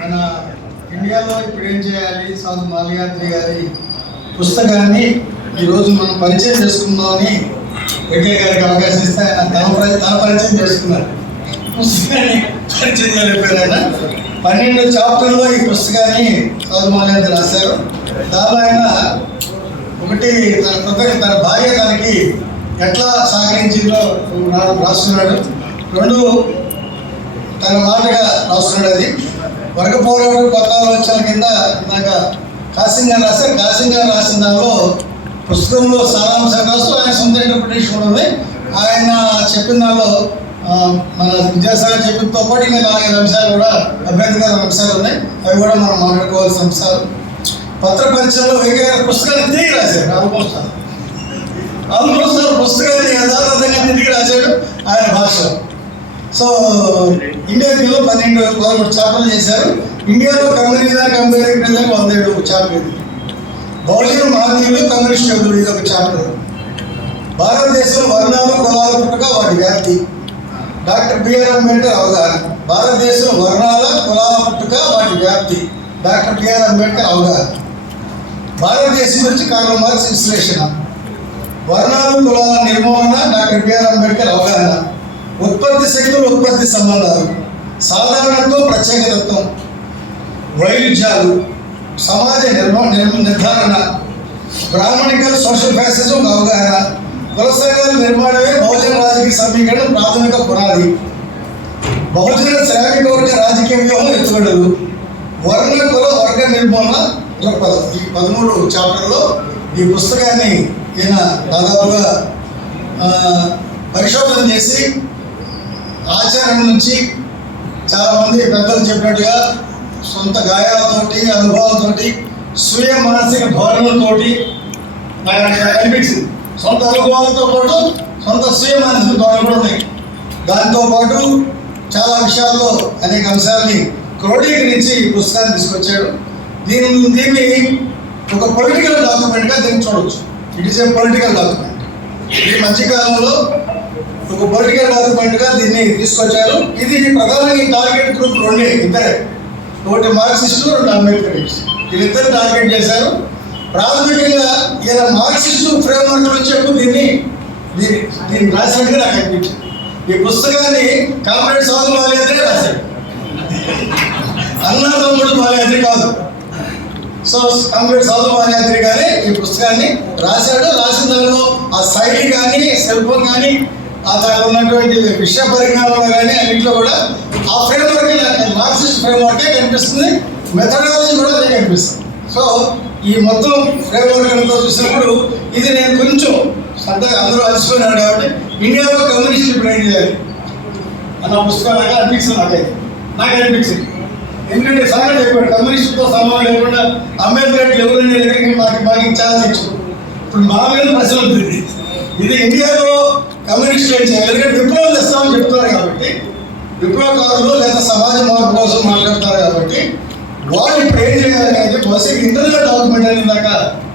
మన ఇండియాలో ఇప్పుడు ఏం చేయాలి? సాధు మాల్యాద్రి గారి పుస్తకాన్ని ఈరోజు మనం పరిచయం చేసుకుందామని వెంకయ్య గారికి అవకాశం ఇస్తే ఆయన తన తన పరిచయం చేసుకున్నారు. పుస్తకాన్ని పరిచయం చేయలేకపోయారు ఆయన. పన్నెండు చాప్టర్లో ఈ పుస్తకాన్ని సాధు మాల్యాద్రి రాశారు. దానిలో ఆయన ఒకటి తన కృతజ్ఞ తన భార్య తనకి ఎట్లా సహకరించిందో రాస్తున్నాడు. రెండు తన మాటగా రాస్తున్నాడు అది. వర్గ పోరాటం కొత్త ఆలోచన కింద ఇందాక కాసింగ్ గారు రాశారు. కాసింగ్ గారు రాసిన దానిలో పుస్తకంలో సారాంశం రాస్తూ ఆయన సొంత ఇంటర్ప్రిటేషన్ కూడా ఉంది. ఆయన చెప్పిన దానిలో మన విద్యాసాగర్ చెప్పినతో పాటు ఇంకా నాలుగైదు అంశాలు కూడా అభ్యంతరకర అంశాలు ఉన్నాయి. అవి కూడా మనం మాట్లాడుకోవాల్సిన అంశాలు. పత్ర పరిచయంలో వెంకయ్య గారి పుస్తకాన్ని తిరిగి రాశారు. ఆల్మోస్ట్ ఆల్మోస్ట్ పుస్తకాన్ని యథాతథంగా తిరిగి రాశాడు. ఆయన భాషలో సో ఇండియా ఇండియాలో పన్నెండు పదమూడు చేపలు చేశారు. ఇండియాలో కమ్యూనిజం కంపేర్ ప్రజలకు వందేడు చేప ఇది బహుజన మహనీయులు కమ్యూనిస్ట్ యోధులు ఇది ఒక చాప్టర్ భారతదేశంలో వర్ణాలు కులాల పుట్టుక వాటి వ్యాప్తి. డాక్టర్ బిఆర్ అంబేద్కర్ అవగాహన. భారతదేశం వర్ణాల కులాల పుట్టుక వాటి వ్యాప్తి. డాక్టర్ బిఆర్ అంబేద్కర్ అవగాహన. భారతదేశం గురించి కార్ల మార్క్స్ విశ్లేషణ. వర్ణాలు కులాల నిర్మూలన డాక్టర్ బిఆర్ అంబేద్కర్ అవగాహన. ఉత్పత్తి శక్తులు ఉత్పత్తి సంబంధాలు సాధారణత్వం ప్రత్యేకతత్వం వైవిధ్యాలు సమాజ నిర్మ నిర్ధారణ బ్రాహ్మణికల్ సోషల్ ఫ్యాసిజం అవగాహన కుల సంఘాల నిర్మాణమే బహుజన రాజకీయ సమీకరణం ప్రాథమిక పునాది. బహుజన శ్రామిక వర్గ రాజకీయ వ్యూహం ఎత్తుగడలు. వర్ణ కుల వర్గ నిర్మూలన దృక్పథం ఈ పదమూడు చాప్టర్లో ఈ పుస్తకాన్ని ఈయన దాదాపుగా పరిశోధన చేసి ఆచరణ నుంచి చాలామంది పెద్దలు చెప్పినట్టుగా సొంత గాయాలతోటి అనుభవాలతోటి స్వీయ మానసిక ధోరణులతోటి నాకు సొంత అనుభవాలతో పాటు సొంత స్వీయ మానసిక ధోరణులు కూడా ఉన్నాయి. దాంతో పాటు చాలా విషయాల్లో అనేక అంశాలని క్రోడీకరించి పుస్తకాన్ని తీసుకొచ్చాడు. దీని దీన్ని ఒక పొలిటికల్ డాక్యుమెంట్గా దీన్ని చూడవచ్చు it is a political document ఈ మధ్యకాలంలో ఒక పొలిటికల్ డాక్యుమెంట్గా దీన్ని తీసుకొచ్చారు. ఇది ప్రధానంగా ఈ టార్గెట్ గ్రూప్ రెండే ఇద్దరే. ఒకటి మార్క్సిస్టు రెండు అంబేద్కరిస్ట్ వీళ్ళిద్దరు టార్గెట్ చేశారు. ప్రాథమికంగా ఈయన మార్క్సిస్టు ఫ్రేమ్వర్క్ నుంచి ఎక్కువ దీన్ని దీన్ని దీన్ని రాసినట్టుగా నాకు అనిపించింది. ఈ పుస్తకాన్ని కామ్రేడ్ సోదరు మాలేదే రాశారు. అన్నా తమ్ముడు మాలేదే కాదు. సో కామ్రేడ్ సాధు మాలేద్రి గారే ఈ పుస్తకాన్ని రాశాడు. రాసిన దానిలో ఆ శైలి కానీ శిల్పం కానీ ఆ తర్వాత ఉన్నటువంటి విషయ పరిజ్ఞానంలో కానీ అన్నింటిలో కూడా ఆ ఫ్రేమ్వర్క్ మార్క్సిస్ట్ ఫ్రేమ్వర్కే కనిపిస్తుంది? మెథడాలజీ కూడా అదే కనిపిస్తుంది. సో ఈ మొత్తం ఫ్రేమ్వర్క్ అంతా చూసినప్పుడు ఇది నేను కొంచెం సరదాగా అందరూ అలసిపోయినాడు కాబట్టి ఇండియాలో కమ్యూనిస్ట్ ఇప్పుడు చేయాలి? అన్న పుస్తకాలుగా అనిపించింది నాకైతే. నాకు అనిపించింది. ఎందుకంటే సార్ చెప్పాడు కమ్యూనిస్టుతో సంబంధం లేకుండా అంబేద్కర్ ఎవరైనా దగ్గరికి మాకు మాకు చాలా ఇప్పుడు మా మీద ప్రశ్న ఇది ఇండియాలో కమ్యూనిస్ట్ ఎందుకంటే విప్లవం తెస్తామని చెప్తున్నారు కాబట్టి విప్లవకారులు లేదా సమాజ మార్పు కోసం మాట్లాడతారు కాబట్టి వాళ్ళు ఇప్పుడు ఏం చేయాలి అని బస్సు ఇంటర్నల్ డాక్యుమెంట్ అని ఇందాక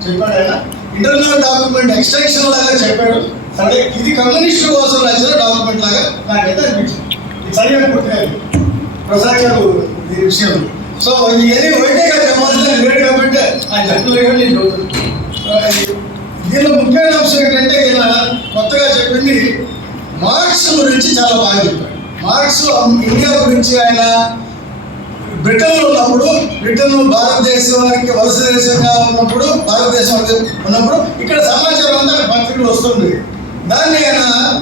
చెప్పాడు ఆయన. ఇంటర్నల్ డాక్యుమెంట్ ఎక్స్టెన్షన్ లాగా చెప్పాడు. సరే ఇది కమ్యూనిస్ట్ కోసం రాసిన డాక్యుమెంట్ లాగా నాకైతే అనిపించింది. ఇది సరిగా పుట్టినది ప్రసాద్ గారు ఈ విషయం. సో ఇవన్నీ ఒకటే కాదు సమాజంలో గ్రేట్ కాబట్టి ఆయన చెప్పలేదు నేను దీనిలో ముఖ్యమైన అంశం ఏంటంటే ఈయన కొత్తగా చెప్పింది మార్క్స్ గురించి చాలా బాగా చెప్పాడు. మార్క్స్ ఇండియా గురించి ఆయన బ్రిటన్లో ఉన్నప్పుడు బ్రిటన్ భారతదేశానికి వలస దేశంగా ఉన్నప్పుడు భారతదేశం ఉన్నప్పుడు ఇక్కడ సమాచారం అంతా పత్రికలు వస్తుంది. దాన్ని ఆయన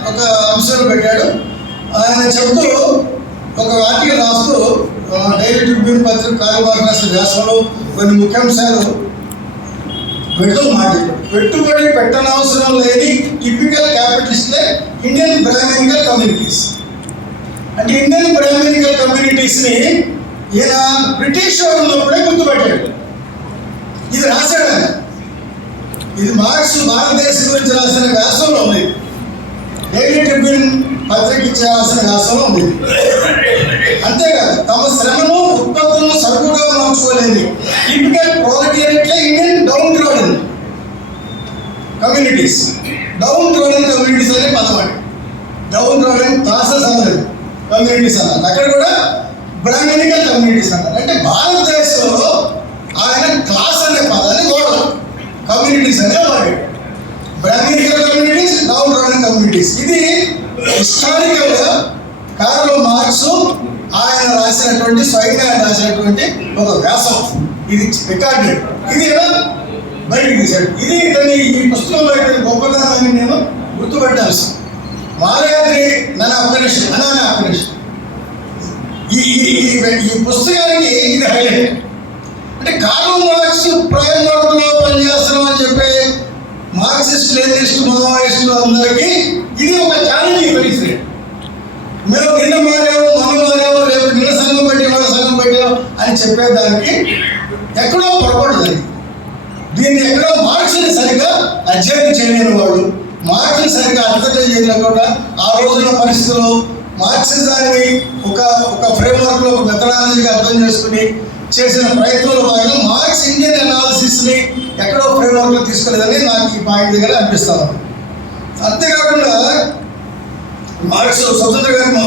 ఒక అంశంలో పెట్టాడు. ఆయన చెబుతూ ఒక ఆర్టికల్ రాస్తూ ఆ, డైలీ ట్రిబ్యూన్ పత్రిక కాలుబారు రాసిన వ్యాసంలో కొన్ని ముఖ్యాంశాలు పెడుతూ మార్కెట్ పెట్టుబడి పెట్టనవసరం లేని టిపికల్ క్యాపిటలిస్ట్లే ఇండియన్ బ్రాహ్మణికల్ కమ్యూనిటీస్ అంటే ఇండియన్ బ్రాహ్మణికల్ కమ్యూనిటీస్ని ఈయన బ్రిటిష్ వాడు ఉన్నప్పుడే గుర్తుపెట్టాడు. ఇది రాశాడు ఇది మార్క్స్ భారతదేశం గురించి రాసిన వ్యాసంలో ఉంది. డైలీ ట్రిబ్యూన్ పత్రిక ఇచ్చేయాల్సిన అవసరం ఉంది. అంతేకాదు తమ శ్రమను ఉత్పత్తులను సరుకుగా మార్చుకోలేని టిపికల్ క్వాలిటీ అంటే Indian downtrodden communities. Downtrodden communities అనే పదం అండి డౌన్ ట్రోడన్ క్లాసెస్ అన్నది. కమ్యూనిటీస్ అన్నారు అక్కడ కూడా బ్రాహ్మణికల్ కమ్యూనిటీస్ అన్నారు అంటే భారతదేశంలో ఆయన క్లాస్ అనే పదాన్ని వాడరు. కమ్యూనిటీస్ అనే వాడాడు Brahminical communities downtrodden communities. ఇది హిస్టారికల్గా కార్లో మార్క్స్ ఆయన రాసినటువంటి స్వయంగా ఆయన రాసినటువంటి ఒక వ్యాసం. ఇది రికార్డెడ్ ఇది ఎలా? బయటకు తీశాడు ఇది ఇతని ఈ పుస్తకంలో ఇతని గొప్పదనాన్ని నేను గుర్తుపెట్టాల్సి. మాలయాద్రి నన్న ఆపరేషన్ అనాన్ని అప్కరిష్ ఈ ఈ పుస్తకానికి ఇది హైలైట్ అంటే కార్ల్ మార్క్స్ ప్రయోజనంలో లో పనిచేస్తున్నాం అని చెప్పి మార్క్సిస్ట్ లేనిస్ట్ మావోయిస్టులు అందరికీ? ఇది ఒక ఛాలెంజింగ్ పరిస్థితి మేము నిన్న మారాము మనం మారాము రేపు నిన్న సంఘం పెట్టి మన సంఘం పెట్టాము అని చెప్పేదానికి ఎక్కడో పొరపాటు జరిగింది. దీన్ని ఎక్కడో మార్క్స్ని సరిగ్గా అధ్యయనం చేయలేని వాళ్ళు మార్క్స్ని సరిగ్గా అర్థం చేయలేకుండా ఆ రోజున పరిస్థితులు మార్క్సిజాన్ని ఒక ఒక ఫ్రేమ్వర్క్లో ఒక మెథడాలజీగా అర్థం చేసుకుని చేసిన ప్రయత్నంలో భాగంగా మార్క్స్ ఇండియన్ అనాలిసిస్ని ఎక్కడో ఫ్రేమ్వర్క్లో తీసుకోలేదని నాకు ఈ పాయింట్ దగ్గర అనిపిస్తాను అంతేకాకుండా మార్క్స్ స్వతంత్ర గారు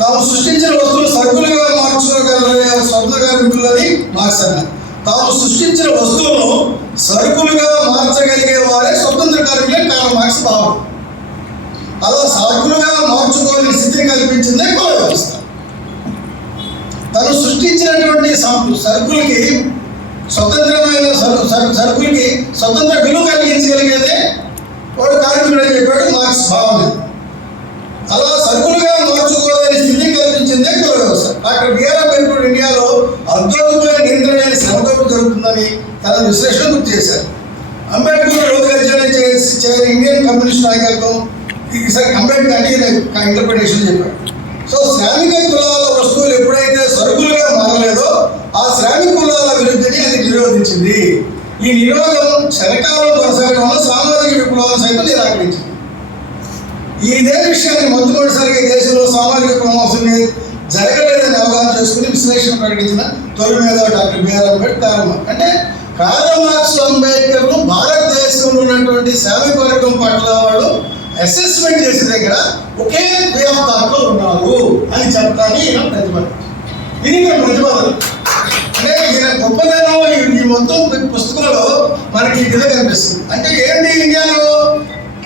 తాము సృష్టించిన వస్తువులు సరుకులుగా మార్చుకోగల స్వతంత్ర కార్మికులని మార్క్స్ అన్నారు. తాము సృష్టించిన వస్తువులను సరుకులుగా మార్చగలిగే వారే స్వతంత్ర కార్మికులే కారణం మార్క్స్ భావం అలా సరుకులుగా మార్చుకోలేని స్థితిని కల్పించిందే కుల వ్యవస్థ. సృష్టించినటువంటి సరుకులకి స్వతంత్రమైన సరుకులకి స్వతంత్ర విలువ కలిగించగలిగేదే వాడు కార్మికుడు అని చెప్పాడు మార్క్స్ భావన అలా సరుకులుగా మార్చుకోలేని స్థితి కల్పించిందే కుల వ్యవస్థ డాక్టర్ బిఆర్ అంబేద్కర్ ఇండియాలో అద్భుతమైన నియంత్రణ లేని శ్రమతోపు జరుగుతుందని తన విశ్లేషణ గుర్తు చేశారు. అంబేద్కర్ రోజు అధ్యయనం చేసి చేయని ఇండియన్ కమ్యూనిస్ట్ నాయకత్వం. ఈసారి అంబేద్కర్ అంటే ఇంటర్ప్రిటేషన్ చెప్పాడు. సో శ్రామిక కులాల వస్తువులు ఎప్పుడైతే సరుకులు శ్రామిక కులాల అభివృద్ధిని అది నిరోధించింది. ఈ నిరోధం శరకాలం కొనసాగడం వల్ల సామాజిక విప్లవాలు సైతం నిరాకరించింది. ఇదే విషయాన్ని మొట్టమొదటిసారిగా ఈ దేశంలో సామాజిక విప్లవం జరగలేదని అవగాహన చేసుకుని విశ్లేషణ ప్రకటించిన తొలి మీద డాక్టర్ బిఆర్ అంబేద్కర్ కారణం అంటే కారల్ మార్క్స్ అంబేద్కర్ భారతదేశంలో ఉన్నటువంటి శ్రామిక వర్గం పట్ల వాళ్ళు అసెస్మెంట్ చేసే దగ్గర ఒకే వే ఆఫ్ థాట్లో ఉన్నారు అని చెప్పడానికి ఈయన ప్రతిపాదన ఇది ప్రతిపాదన. అంటే ఈయన గొప్పదనం ఈ- మొత్తం పుస్తకంలో మనకి ఇది కనిపిస్తుంది. అంటే ఏంటి ఇండియాలో?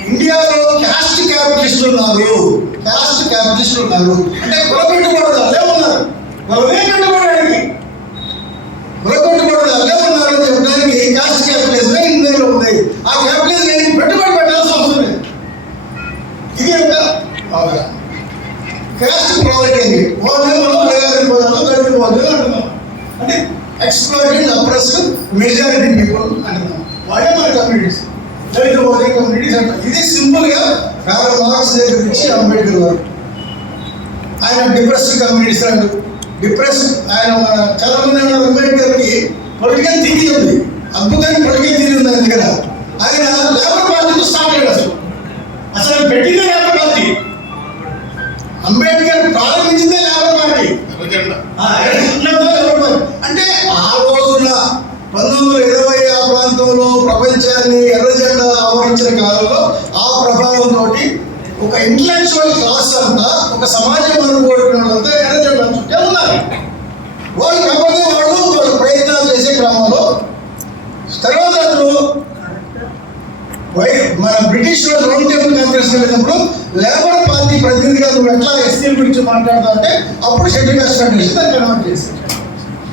ఇండియాలో క్యాస్ట్ క్యాపిటలిస్టులు ఉన్నారు. క్యాస్ట్ క్యాపిటలిస్టులు ఉన్నారు. అంటే కుల పెట్టుబడిదారులే ఉన్నారు. కులమే పెట్టుబడడానికి? కుల పెట్టుబడిదారులే ఉన్నారు అని చెప్పడానికి క్యాస్ట్ క్యాపిటలిజమే ఇండియాలో ఉంది? ఆ క్యాపిటలిజం ఏంటి? పెట్టుబడి పెట్టాల్సి వస్తుంది లేదు. ఇది ఒక అవగాహన క్యాస్ట్ ప్రావర్టీ వాళ్ళే మనం అడగాలని పోతాం దళిత పోతాం అంటున్నాం అంటే ఎక్స్ప్లోయిటెడ్ అప్రెస్ మెజారిటీ పీపుల్ అంటున్నాం వాళ్ళే మన కమ్యూనిటీస్ దళిత పోతే కమ్యూనిటీస్ అంటాం. ఇది సింపుల్గా కారల్ మార్క్స్ దగ్గర నుంచి అంబేద్కర్ వరకు ఆయన డిప్రెస్డ్ కమ్యూనిటీస్ అంటారు డిప్రెస్ ఆయన మన చాలా మంది అన్నారు అంబేద్కర్కి పొలిటికల్ థింకింగ్ ఉంది. అద్భుతమైన పొలిటికల్ థింకింగ్ ఉంది ఆయన దగ్గర. ఆయన లేబర్ పార్టీతో స్టార్ట్ అయ్యాడు అసలు. అసలు పెట్టిందే లేబర్ పార్టీ. అంబేద్కర్ ప్రారంభించిందే లేబర్ పార్టీ. ఆ, ఎర్రజెండా లేబర్ పార్టీ. అంటే ఆ రోజున పంతొమ్మిది వందల ఇరవై ఆ ప్రాంతంలో ప్రపంచాన్ని ఎర్రజెండా ఆవరించిన కాలంలో ఆ ప్రభావంతో ఒక ఇంటలెక్చువల్ క్లాస్ అంతా ఒక సమాజం అనుకోవడంతా ఎర్రజెండా చుట్టే ఉన్నారు వాళ్ళు కాకపోతే వాళ్ళు వాళ్ళు ప్రయత్నాలు చేసే క్రమంలో తర్వాత వై మన బ్రిటిష్ వాళ్ళు రౌండ్ టేబుల్ కాంగ్రెస్ వెళ్ళినప్పుడు లేబర్ పార్టీ ప్రతినిధిగా నువ్వు ఎట్లా ఎస్సీల గురించి మాట్లాడతావు అంటే అప్పుడు షెడ్యూల్ కాస్ట్ ఫెడరేషన్ దాన్ని కన్వర్ట్ చేశారు.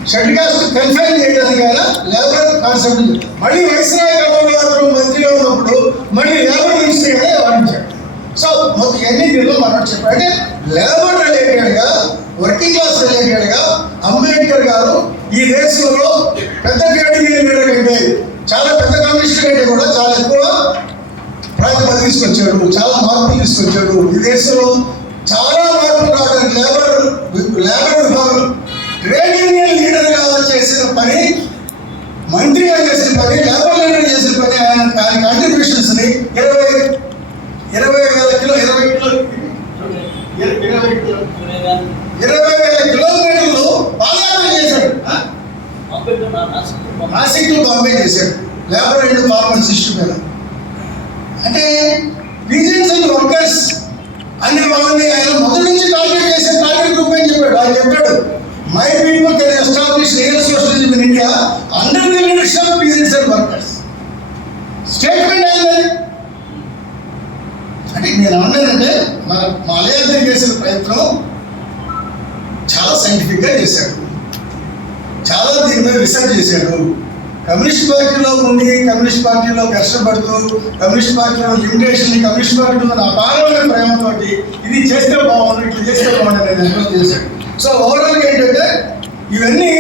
షెడ్యూల్ కాస్ట్ కన్ఫైన్ చేయడానికి ఆయన లేబర్ కాన్సెప్ట్ మళ్ళీ వైస్రాయ్ కాలంలో మంత్రిగా ఉన్నప్పుడు మళ్ళీ లేబర్ మినిస్టర్గానే వ్యవహరించాడు సో మొత్తం ఎన్నికల్లో మనం చెప్పాడు లేబర్ రిలేటెడ్గా వర్కింగ్ క్లాస్ రిలేటెడ్గా అంబేద్కర్ గారు ఈ దేశంలో పెద్ద కేటగిరీ లీడర్ కంటే చాలా పెద్ద కమ్యూనిస్ట్ కంటే కూడా చాలా ఎక్కువ ప్రాతిపదిక తీసుకొచ్చాడు చాలా మార్పులు తీసుకొచ్చాడు ఈ దేశంలో చాలా మార్పులు రావడానికి లేబర్ లేబర్ విభాగం ట్రేడ్ యూనియన్ చేసిన పని మంత్రిగా చేసిన పని లేబర్ చేసిన పని ఆయన ఆయన కాంట్రిబ్యూషన్స్ని ఇరవై ఇరవై వేల కిలో ఇరవై కిలో ఇరవై వేల కిలోమీటర్లు పాదయాత్ర చేశాడు. ఆ? నాసిక్లో బాంబే చేశాడు. లేబర్ అండ్ ఫార్మర్ సిస్టమ్ మీద. అంటే బిజినెస్ అండ్ వర్కర్స్ అన్ని వాళ్ళని ఆయన మొదటి నుంచి టార్గెట్ చేసే టార్గెట్ గ్రూప్ అని చెప్పాడు. ఆయన చెప్పాడు. My people can establish real socialism in India under the leadership of and workers statement అయింది అంటే నేను అన్నానంటే మన మలయాళం చేసిన ప్రయత్నం చాలా సైంటిఫిక్గా చేశాడు. చాలా దీని మీద రీసెర్చ్ చేశాడు. కమ్యూనిస్ట్ పార్టీలో ఉండి కమ్యూనిస్ట్ పార్టీలో కష్టపడుతూ కమ్యూనిస్ట్ పార్టీలో లిమిటేషన్ కమ్యూనిస్ట్ పార్టీలో నా అపారమైన ప్రేమతోటి ఇది చేస్తే బాగుంది ఇట్లా చేస్తే బాగుంది నేను ఎంకరేజ్ చేశాడు. సో ఓవరాల్గా ఏంటంటే ఇవన్నీ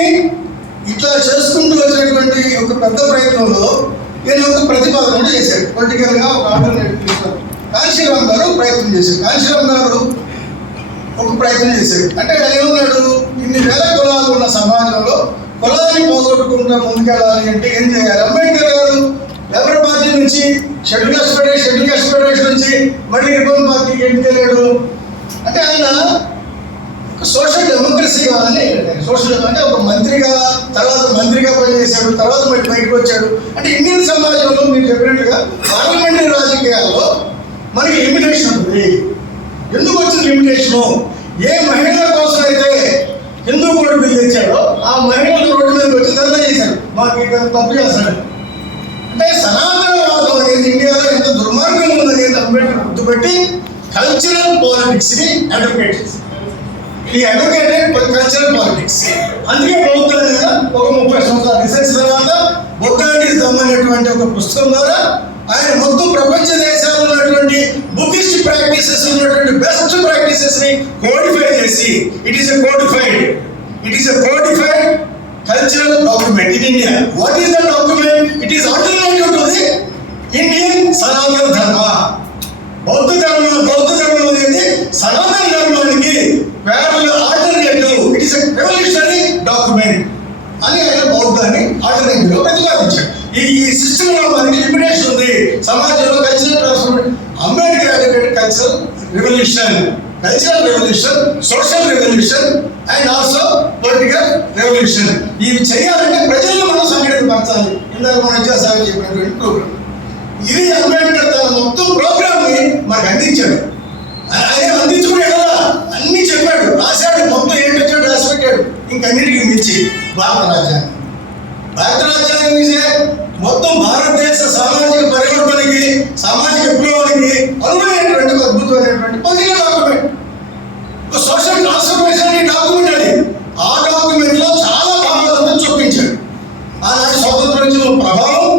ఇట్లా చేసుకుంటూ వచ్చినటువంటి ఒక పెద్ద ప్రయత్నంలో నేను ఒక ప్రతిపాదన కూడా చేశాడు పొలిటికల్గా ఒక ఆల్టర్నేటివ్ తీసుకొని కాంశీరామ్ గారు ప్రయత్నం చేశారు. కాంశీరామ్ గారు ఒక ప్రయత్నం చేశాడు అంటే ఆయన ఏమన్నాడు? ఇన్ని వేల కులాలు ఉన్న సమాజంలో కులాన్ని పోగొట్టుకుంటూ ముందుకెళ్ళాలి అంటే ఏం చేయాలి? అంబేద్కర్ గారు లేబర్ పార్టీ నుంచి? Schedule caste federation schedule caste federation నుంచి మళ్ళీ రిపబ్లిక్ పార్టీకి ఎందుకు వెళ్ళాడు? అంటే ఆయన సోషల్ డెమోక్రసీ కావాలని సోషల్ అంటే ఒక మంత్రిగా తర్వాత మంత్రిగా పనిచేశాడు తర్వాత మళ్ళీ బయటకు వచ్చాడు. అంటే ఇండియన్ సమాజంలో మీరు చెప్పినట్టుగా పార్లమెంటరీ రాజకీయాల్లో మనకి లిమిటేషన్ ఉంది. ఎందుకు వచ్చిన లిమిటేషను ఏ మహిళల కోసం అయితే హిందూ కోడ్ బిల్ తెచ్చాడో ఆ మహిళలు రోడ్డు మీద వచ్చి ధర్నా చేశారు మాకు ఇక్కడ తప్పు చేస్తాడు అంటే సనాతనవాదం అనేది ఇండియాలో ఎంత దుర్మార్గం ఉందనేది అంబేద్కర్ గుర్తుపెట్టి కల్చరల్ పాలిటిక్స్ని అడ్వకేట్ చేశారు ఈ అడ్వకేటెడ్ కల్చరల్ పాలిటిక్స్ అందుకే బౌద్ధ మీద ఒక ముప్పై సంవత్సరాల రీసెర్చ్ తర్వాత బుద్ధాంటిజం అనేటువంటి ఒక పుస్తకం ద్వారా ఆయన మొత్తం ప్రపంచ దేశాల్లో ఉన్నటువంటి బుద్ధిస్ట్ ప్రాక్టీసెస్ ఉన్నటువంటి బెస్ట్ ప్రాక్టీసెస్ని కోడిఫై చేసి it is a codified it is a codified cultural document in India what is the document it is alternative to the Indian Sanatana Dharma బౌద్ధ ధర్మం బౌద్ధ ధర్మం అనేది సనాతన ధర్మానికి వేరే alternative it is revolutionary document అని ఆయన బౌద్ధాన్ని ఆల్టర్నేటివ్లో ప్రతిపాదించాడు. ఈ ఈ సిస్టమ్లో మనకి లిమిటేషన్ ఉంది. సమాజంలో cultural transformation Ambedkar advocate cultural revolution cultural revolution social revolution and also political revolution ఇవి చేయాలంటే ప్రజలను మనం సంఘటితపరచాలి ఇందాక మనం చేసామని చెప్పినటువంటి ప్రోగ్రామ్ ఇది అంబేద్కర్ తన మొత్తం ప్రోగ్రామ్ని మనకు అందించాడు. ఆయన అందించుకున్నాడు కదా అన్ని చెప్పాడు. రాశాడు. మొత్తం ఏంటో రాసి పెట్టాడు. ఇంకన్నిటికీ మించి భారత రాజ్యాంగం. భారత రాజ్యాంగం మొత్తం భారతదేశ సామాజిక పరివర్తనకి సామాజిక విప్లవానికి అనువైనటువంటి అద్భుతమైనటువంటి పదిహేను డాక్యుమెంట్ ఒక సోషల్ ట్రాన్స్ఫర్మేషన్ డాక్యుమెంట్ అది ఆ డాక్యుమెంట్లో చాలా భాగాలను చూపించాడు ఆనాటి స్వాతంత్రోద్యమ ప్రభావం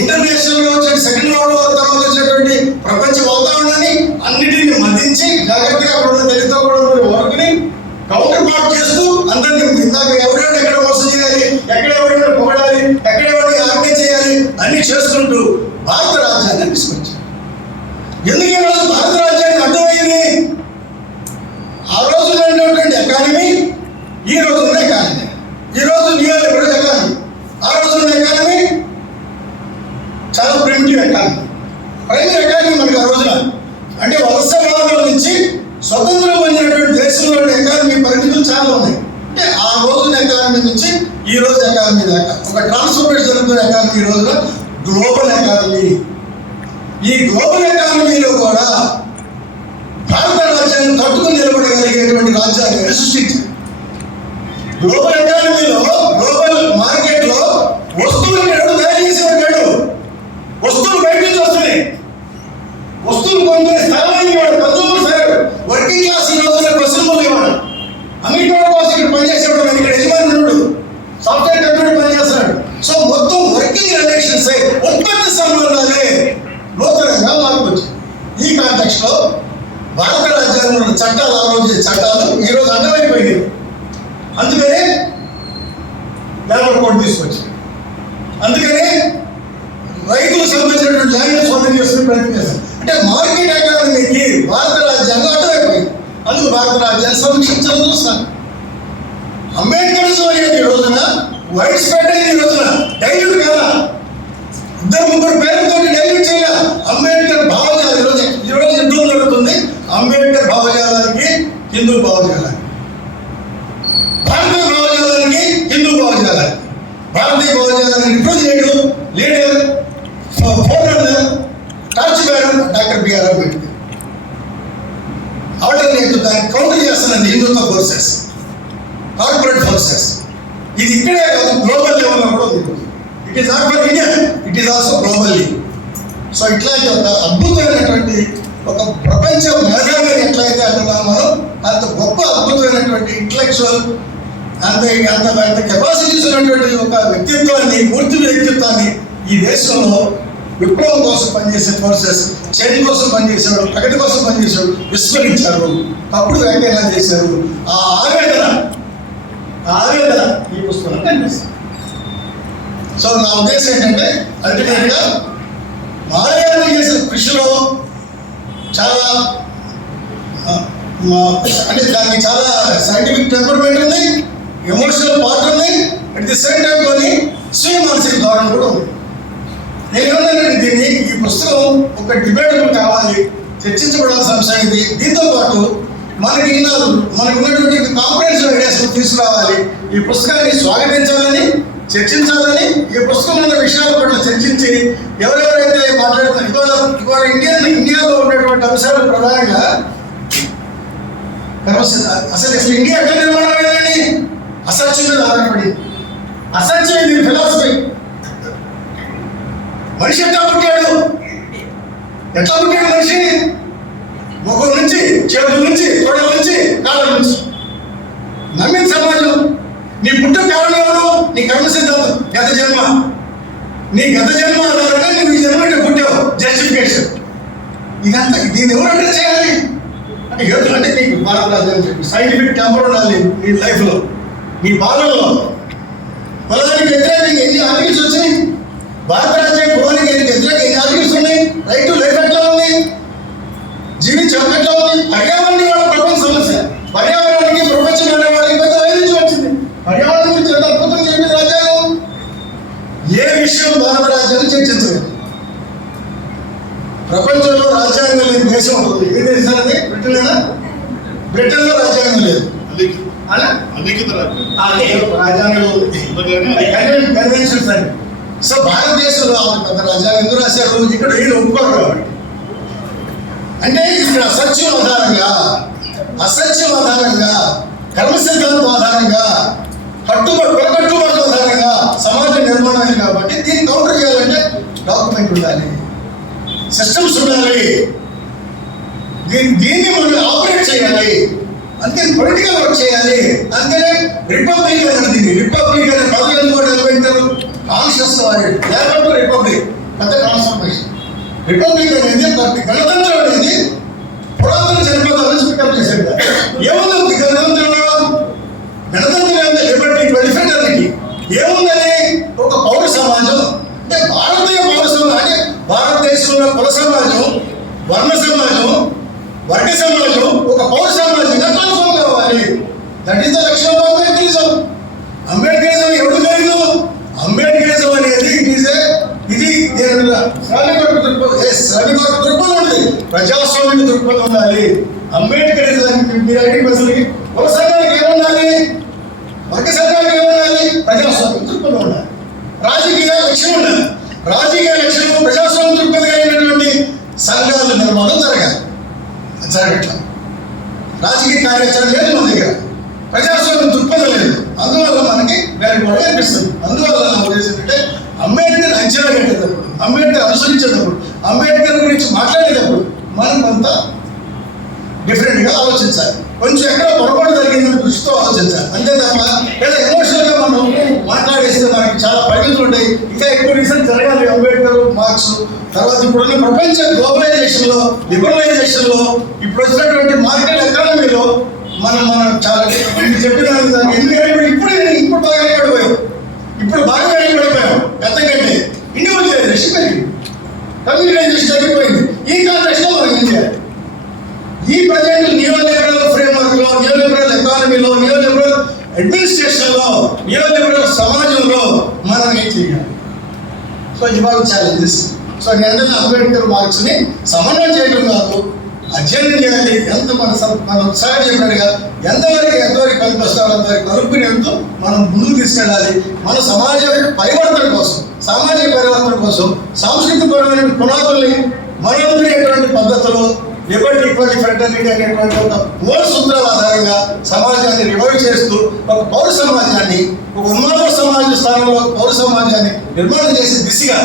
ఇంటర్నేషనల్గా వచ్చిన సెకండ్ వరల్డ్ వార్ తర్వాత వచ్చినటువంటి ప్రపంచ వాతావరణాన్ని అన్నిటిని మదించి జాగ్రత్తగా అక్కడ ఉన్న దళిత కూడా వర్క్ని కౌంటర్ పార్ట్ చేస్తూ అందరినీ ఇందాక ఎవరైనా ఎక్కడ మోసం చేయాలి ఎక్కడ ఎవరైనా పొగడాలి ఎక్కడ ఎవరైనా ఆజ్ఞ చేయాలి అన్ని చేసుకుంటూ భారత రాజ్యాంగాన్ని తీసుకొచ్చారు ఎందుకు ఈ రోజు భారత రాజ్యాంగం అర్థమైంది ఆ రోజు ఉన్నటువంటి ఎకానమీ ఈ రోజు ఉన్న ఎకానమీ ఈ రోజు నియర్ ఇప్పుడు ఎకానమీ ఆ రోజు ఉన్న ఎకానమీ చాలా ప్రిమిటివ్ ఎకానమీ ప్రైమరీ ఎకానమీ మనకి ఆ రోజున. అంటే వలసవాదుల నుంచి స్వతంత్రం పొందినటువంటి దేశంలో ఎకానమీ పరిమితులు చాలా ఉన్నాయి. అంటే ఆ రోజున ఎకానమీ నుంచి ఈ రోజు ఎకానమీ దాకా. ఒక ట్రాన్స్ఫర్మేషన్ జరుగుతున్న ఎకానమీ ఈ రోజున గ్లోబల్ ఎకానమీ ఈ గ్లోబల్ ఎకానమీలో కూడా భారత రాజ్యాన్ని తట్టుకుని నిలబడగలిగేటువంటి రాజ్యాన్ని సృష్టించారు గ్లోబల్ ఎకానమీలో గ్లోబల్ మార్కెట్లో వస్తువులు వర్కింగ్ క్లాస్ ఈ రోజున క్వశ్చన్ ఇవ్వడు అమెరికా కోసం ఇక్కడ పనిచేసేవాడు ఇక్కడ యజమాని ఉన్నాడు సాఫ్ట్వేర్ కంపెనీ పనిచేస్తున్నాడు సో మొత్తం వర్కింగ్ రిలేషన్స్ ఉత్పత్తి సంబంధాలే నూతనంగా మార్పొచ్చు ఈ కాంటెక్స్ట్లో భారత రాజ్యాంగంలో ఉన్న చట్టాలు ఆ రోజు చట్టాలు ఈ రోజు అడ్డమైపోయింది అందుకనే లేబర్ కోడ్ తీసుకొచ్చి అందుకనే రైతులకు సంబంధించినటువంటి ల్యాండ్ స్వాధీనం చేసుకుని ప్రయత్నం చేస్తారు అంటే మార్కెట్ ఎకానమీకి భారత రాజ్యాంగం అడ్డమైపోయింది అందుకు భారత రాజ్యాంగం సమీక్షించాలని చూస్తాను అంబేద్కర్ అనేది ఈ రోజున వైట్ స్ప్రెడ్ అయింది ఈ రోజున డైల్యూట్ కదా ఇద్దరు ముగ్గురు పేరుతో డైల్యూట్ చేయాలి అంబేద్కర్ భావజాలం ఈ రోజు ఈ రోజు యుద్ధం జరుగుతుంది అంబేద్కర్ భావజాలానికి హిందూ భావజాలానికి భారతీయ భావజాలానికి హిందూ భావజాలానికి భారతీయ భావజాలానికి representative leader for torch bearer doctor B R Ambedkar దాన్ని కౌంటర్ చేస్తున్నది హిందుత్వ ఫోర్సెస్ కార్పొరేట్ ఫోర్సెస్ ఇది ఇక్కడే కాదు గ్లోబల్ లెవెల్లో కూడా ఉంది it is not for India it is also globally so ఇట్లాంటి ఒక అద్భుతమైనటువంటి ఒక ప్రపంచ మేధావిని ఎట్లయితే అంటున్నాం మనం అంత గొప్ప అద్భుతమైనటువంటి ఇంటలెక్చువల్ అంత అంత అంత కెపాసిటీస్ ఉన్నటువంటి ఒక వ్యక్తిత్వాన్ని పూర్తి వ్యక్తిత్వాన్ని ఈ దేశంలో విప్లవం కోసం పనిచేసే ఫోర్సెస్ చేంజ్ కోసం పనిచేసేవాడు ప్రగతి కోసం పనిచేశాడు విస్మరించారు. తప్పుడు వ్యాఖ్యానం చేశారు. ఆ ఆవేదన ఆవేదన ఈ పుస్తకంలో కనిపిస్తుంది. సో నా ఉద్దేశం ఏంటంటే అల్టిమేట్గా మాలయాళం చేసిన కృషిలో చాలా అంటే దానికి చాలా సైంటిఫిక్ టెంపర్మెంట్ ఉంది. ఎమోషనల్ పార్ట్ ఉంది అట్ ది సేమ్ టైం కొన్ని స్వీయ మానసిక ధోరణి కూడా ఉంది. నేను దీన్ని ఈ పుస్తకం ఒక డిబేటబుల్ కావాలి చర్చించబడాల్సిన అంశం ఇది. దీంతో పాటు మనకి మనకు ఉన్నటువంటి కాంప్రహెన్సివ్ ఐడియాస్ తీసుకురావాలి. ఈ పుస్తకాన్ని స్వాగతించాలని చర్చించాలని ఈ పుస్తకంలో ఉన్న విషయాల పట్ల చర్చించి ఎవరెవరైతే మాట్లాడుతున్నారు ఇవాళ ఇవాళ ఇండియా ఇండియాలో ఉన్నటువంటి అంశాలు ప్రధానంగా అసలు అసలు ఇండియా ఎక్కడ నిర్మాణం అయిందండి అసత్యం మీద ఆధారపడి అసత్యం ఇది ఫిలాసఫీ మనిషి ఎట్లా పుట్టాడు? ఎట్లా పుట్టాడు మనిషి? ముఖం నుంచి చేతుల నుంచి తొడల నుంచి కాళ్ళ నుంచి. నమ్మిన సమాజం. నీ పుట్ట కారణం ఎవరు? నీ కర్మ సిద్ధాంతం. గత జన్మ. నీ గత జన్మ ఆధారంగా నువ్వు ఈ జన్మ పుట్టావు. జస్టిఫికేషన్ ఇదంతా దీన్ని ఎవరు అడ్రస్ చేయాలి? అంటే ఎవరు నీకు భారతరాజు అని చెప్పి సైంటిఫిక్ టెంపర్ ఉండాలి నీ లైఫ్లో ఈ బాధల్లో పొలానికి వ్యతిరేకంగా ఎన్ని ఆర్టికల్స్ వచ్చినాయి భారత రాజ్యం కులానికి ఎన్ని వ్యతిరేకంగా ఎన్ని ఆర్టికల్స్ ఉన్నాయి? రైట్ టు లైఫ్ ఎట్లా ఉంది? జీవించడం ఎట్లా ఉంది? పర్యావరణం కూడా ప్రపంచ సమస్య. పర్యావరణానికి ప్రపంచం అనే వాళ్ళకి పెద్ద వైద్యం వచ్చింది. పర్యావరణం గురించి ఎంత అద్భుతం చెప్పింది రాజ్యాంగం ఏ విషయం భారత రాజ్యాన్ని చర్చించలేదు? ప్రపంచంలో రాజ్యాంగం లేని దేశం ఉంటుంది. ఏ దేశం అనేది బ్రిటన్ బ్రిటన్లో రాజ్యాంగం లేదు. అని సో భారతదేశంలో ఆమె పెద్ద ఎందుకు రాశారు? ఇక్కడ వీళ్ళు ఒప్పుకోరు కాబట్టి. అంటే ఇక్కడ అసత్యం ఆధారంగా అసత్యం ఆధారంగా కర్మ సిద్ధాంతం ఆధారంగా కట్టుబడి కట్టుబడి ఆధారంగా సమాజ నిర్మాణం కాబట్టి దీన్ని కౌంటర్ చేయాలంటే డాక్యుమెంట్ ఉండాలి. సిస్టమ్స్ ఉండాలి. దీన్ని దీన్ని మనం ఆపరేట్ చేయాలి. అంతే పొలిటికల్ వర్క్ చేయాలి. అందుకనే రిపబ్లిక్ అనేది రిపబ్లిక్ అనే పదవి ఎందుకు కూడా పెట్టారు కాన్షియస్ వాడేది లేకపోతే రిపబ్లిక్ పెద్ద ట్రాన్స్ఫర్మేషన్ రిపబ్లిక్ అనేది ప్రతి గణతంత్రం అనేది పురాతన చనిపోతాల నుంచి పికప్ చేసేది. ఏముంది గణతంత్రంలో గణతంత్రం అంటే లిబర్టీ వెల్ఫేర్కి ఏముందని ఒక పౌర సమాజం. అంటే భారతీయ పౌర సమాజం అంటే భారతదేశంలో కుల సమాజం వర్ణ సమాజం వర్గ సమాజం ఒక పౌర సమాజంగా ట్రాన్స్ఫార్మ్ దట్ ఈస్ ద లక్ష్యం ఆఫ్ అంబేద్కరిజం అంబేద్కరిజం ఎవరు లేదు అంబేద్కరిజం అనేది ఇట్ ఈస్ ఇది శ్రామిక శ్రామిక దృక్పథం ఉంది. ప్రజాస్వామిక దృక్పథం ఉండాలి. అంబేద్కరిజానికి మీరు ఐడి బస్సులకి ఒక సంఘానికి ఏముండాలి వర్గ సంఘానికి ఏముండాలి ప్రజాస్వామ్య దృక్పథం ఉండాలి. రాజకీయ లక్ష్యం ఉండాలి రాజకీయ లక్ష్యం ప్రజాస్వామ్య దృక్పథం కలిగినటువంటి సంఘాల నిర్మాణం జరగాలి అది జరగట్ల రాజకీయ కార్యాచరణ లేదు మన దగ్గర ప్రజాస్వామ్యం దృక్పథం లేదు. అందువల్ల మనకి కూడా అనిపిస్తుంది అందువల్ల నా ఉద్దేశం ఏంటంటే అంబేద్కర్ అంచనా కట్టేటప్పుడు అంబేద్కర్ అనుసరించేటప్పుడు అంబేద్కర్ గురించి మాట్లాడేటప్పుడు మనం కొంత డిఫరెంట్గా ఆలోచించాలి. కొంచెం ఎక్కడ పొరపాటు జరిగిందని దృష్టితో ఆలోచించాలి. అంతే తప్ప లేదా ఎమోషనల్గా మనం మాట్లాడేస్తే మనకి చాలా పరిమితులు ఉంటాయి. ఇంకా ఎక్కువ రీసెంట్ జరగాలి అంబేద్కర్ మార్క్స్ తర్వాత ఇప్పుడున్న ప్రపంచ గ్లోబలైజేషన్లో లిబరలైజేషన్లో ఇప్పుడు వచ్చినటువంటి మార్కెట్ ఎకానమీలో మనం మనం చాలా మీరు చెప్పిన దానికి ఎందుకు ఇప్పుడు ఇప్పుడు బాగా వెనకబడిపోయాం ఇప్పుడు బాగా వెనకబడిపోయాం ఎంతకంటే ఇండివిజువలైజేషన్ పెరిగింది. కమ్యూనిటైజేషన్ తగ్గిపోయింది. ఈ కాంటెక్స్లో మనం ఏం చేయాలి? ఈ ప్రజెంట్ నియో లిబరల్ ఫ్రేమ్వర్క్లో లిబరల్ ఎకానమీలో నియో లిబరల్ అడ్మినిస్ట్రేషన్ లిబరల్ సమాజంలో మనం ఏం చేయాలి? సో ఇవాళ ఛాలెంజెస్ సో నేను అంబేద్కర్ మార్క్స్ని సమన్వయం చేయడం కాదు అధ్యయనం చేయాలి ఎంత మన మన ఉత్సాహం చెప్పినట్టుగా ఎంతవరకు ఎంతవరకు పనికి వస్తారో అంతవరకు కలుపుకుని వెళ్తూ మనం ముందుకు తీసుకెళ్ళాలి. మన సమాజ పరివర్తన కోసం సామాజిక పరివర్తన కోసం సాంస్కృతికపరమైన పునాదుల్ని మరొకటి పద్ధతిలో లిబర్టీ ఈక్వాలిటీ ఫ్రెటర్నిటీ అనేటువంటి ఒక మూల సూత్రాల ఆధారంగా సమాజాన్ని రివైవ్ చేస్తూ ఒక పౌర సమాజాన్ని ఒక ఉన్నత సమాజ స్థానంలో ఒక పౌర సమాజాన్ని నిర్మాణం చేసే దిశగా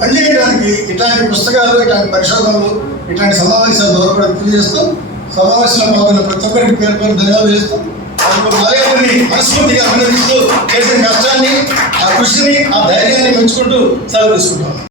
పనిచేయడానికి ఇట్లాంటి పుస్తకాలు ఇట్లాంటి పరిశోధనలు ఇట్లాంటి సమావేశాలు దోహదపడి తెలియజేస్తూ సమావేశంలో పాల్గొన్న ప్రతి ఒక్కరికి పేరు పేరు ధన్యవాదాలు చేస్తూ మలయాళని మనస్ఫూర్తిగా అభినందిస్తూ చేసిన కష్టాన్ని ఆ కృషిని ఆ ధైర్యాన్ని పెంచుకుంటూ సెలవు తీసుకుంటాం